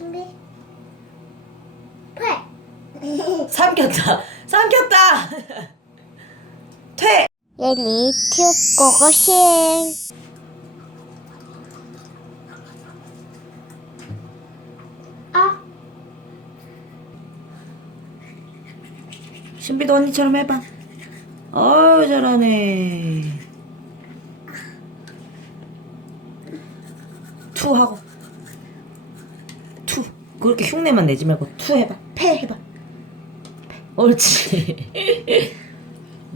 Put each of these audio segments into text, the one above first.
준비. 퇴. 삼켰다. 삼켰다. 퇴. 얘니 튜브 고고싱. 아, 신비도 언니처럼 해봐. 어우 잘하네. 투 하고 투. 그렇게 흉내만 내지 말고 투 해봐. 패 해봐. 패. 옳지.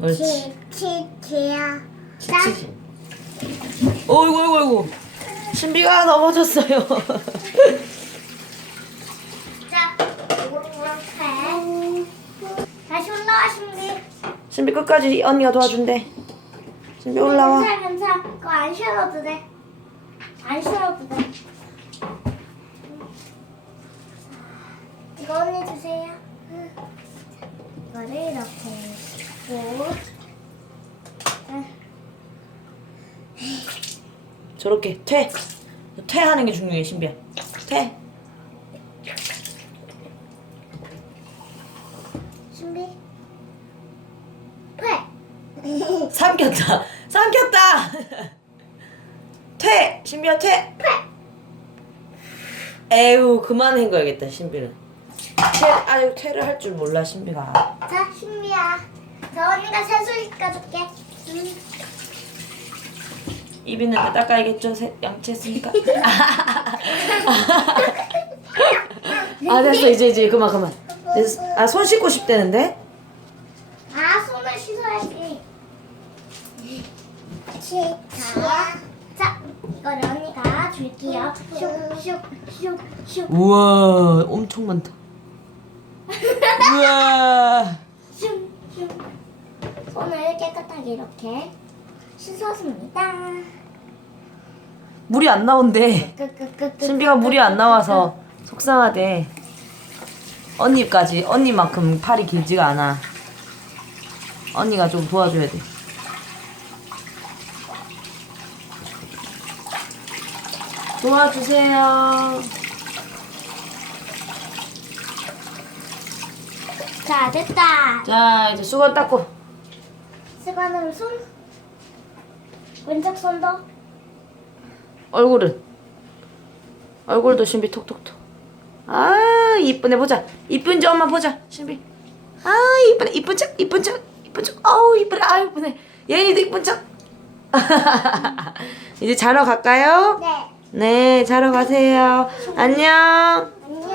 옳지. 치지. 어이구 어이구 어이구. 신비가 넘어졌어요. 자, 이렇게. 다시 올라와, 신비. 신비 끝까지 언니가 도와준대. 신비 올라와. 괜찮아, 괜찮아. 그거 안 쉬어도 돼. 안 쉬어도 돼. 언니 주세요. 이거를 이렇게 고 저렇게 퇴. 퇴하는 게 중요해 신비야. 퇴. 준비. 퇴. 삼켰다. 삼켰다. 퇴. 신비야 퇴. 에휴 그만 헹궈야겠다 신비는. 퇴 아직 퇴를 할 줄 몰라 신비가. 자, 신비야. 저 언니가 세수 깎아줄게. 음. 입 있는데 닦아야겠죠 세- 양치했으니까. 아 됐어 이제 이제 그만 그만. 됐어. 아손 씻고 싶대는데. 아, 손을 씻어야지. 치자. 자, 이거를 언니가 줄게요. 슉, 슉, 슉, 슉, 우와 엄청 많다. 우와. 손을 깨끗하게 이렇게 씻었습니다. 물이 안 나온대. 끄끄끄끄. 신비가 물이 안 나와서 속상하대. 언니까지 언니만큼 팔이 길지가 않아. 언니가 좀 도와줘야 돼. 도와주세요. 자, 됐다. 자 이제 수건 닦고. 수건으로 손. 왼쪽 손도. 얼굴은 얼굴도 신비 톡톡톡. 아 이쁘네 보자. 이쁜지 엄마 보자 신비. 아 이쁘네 이쁜 척 이쁜 척 이쁜 척. 어우 이쁘네 아 이쁘네. 예인이도 이쁜 척. 이제 자러 갈까요? 네. 네 자러 가세요. 안녕. 안녕.